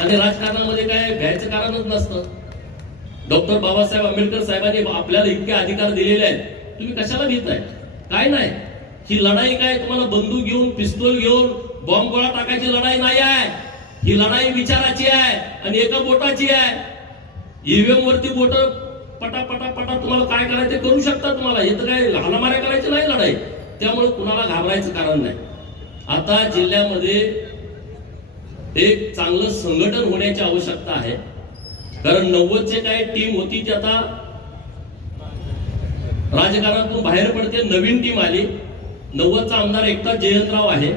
आणि राजकारणामध्ये काय घ्यायचं कारणच नसतं. डॉक्टर बाबासाहेब आंबेडकर साहेबांनी आपल्याला इतके अधिकार दिलेले आहेत. तुम्ही कशाला भीताय काय नाही. ही लढाई काय तुम्हाला बंदूक घेऊन पिस्तूल घेऊन बॉम्ब गोळा टाकायची लढाई नाही आहे. ही लढाई विचाराची आहे आणि एका बोटाची आहे. ईव्हीएम वरती बोट पटा पटा पटा तुम्हाला काय करायचं ते करू शकता तुम्हाला. हे तर काय हाणामाऱ्या करायची नाही लढाई. त्यामुळे कुणाला घाबरायचं कारण नाही. आता जिल्ह्यामध्ये एक चांगलं संघटन होण्याची आवश्यकता आहे. कारण नव्वदचे काय टीम होती ती आता राजकारणातून बाहेर पडते नवीन टीम आली. नव्वदचा आमदार एकटा जयंतराव आहे.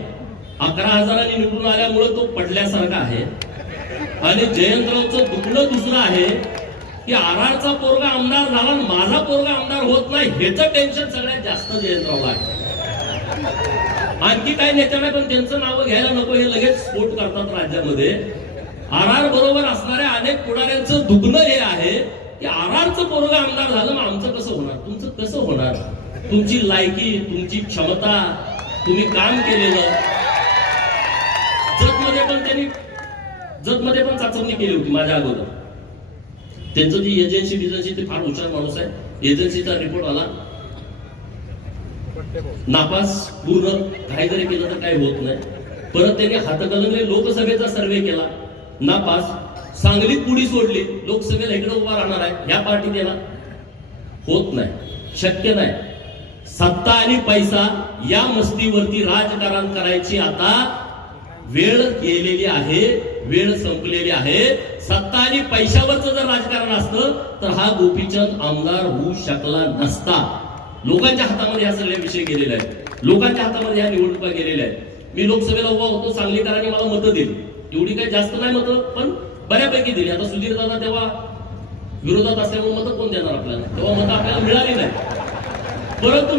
अकरा हजारांनी निवडून आल्यामुळे तो पडल्यासारखा आहे. आणि जयंतरावचं दुखणं दुसरं आहे की आरआरचा पोरगा आमदार झाला आणि माझा पोरगा आमदार होत नाही ह्याचं टेन्शन सगळ्यात जास्त जयंतरावला आहे. आणखी काही नेत्यांना पण त्यांचं नाव घ्यायला नको हे लगेच स्फोट करतात राज्यामध्ये. आर आर बरोबर असणाऱ्या अनेक पुढाऱ्यांचं दुखणं हे आहे की आर आरचं पोरगा आमदार झालं मग आमचं कसं होणार? तुमचं कसं होणार? तुमची लायकी तुमची क्षमता तुम्ही काम केलेलं. जतमध्ये पण त्यांनी जतमध्ये पण चाचणी केली होती माझ्या अगोदर. त्यांचं जी एजन्सी बिजन्सी ते फार हुशार माणूस आहे. एजन्सीचा रिपोर्ट आला. नापास पूर्ण काही जरी केलं तर काही होत नाही. परत त्यांनी हातकलंगले लोकसभेचा सर्वे केला. नापास सांगलीत पुढी सोडली. लोकसभेला इकडे उभा राहणार आहे. ह्या पार्टी याला होत नाही. शक्य नाही. सत्ता आणि पैसा या मस्तीवरती राजकारण करायची आता वेळ गेलेली आहे. वेळ संपलेली आहे. सत्ता आणि पैशावरचं जर राजकारण असतं तर हा गोपीचंद आमदार होऊ शकला नसता. लोकांच्या हातामध्ये हा सगळ्या विषय गेलेला आहे लोकांच्या हातामध्ये ह्या निवडणुका गेलेल्या आहेत. मी लोकसभेला उभा होतो सांगलीकरांनी मला मतं दिली. एवढी काही जास्त नाही मतं पण बऱ्यापैकी दिली. आता सुधीर दादा तेव्हा विरोधात असल्यामुळे मतं कोण देणार आपल्याला? तेव्हा मतं आपल्याला मिळाली नाही परंतु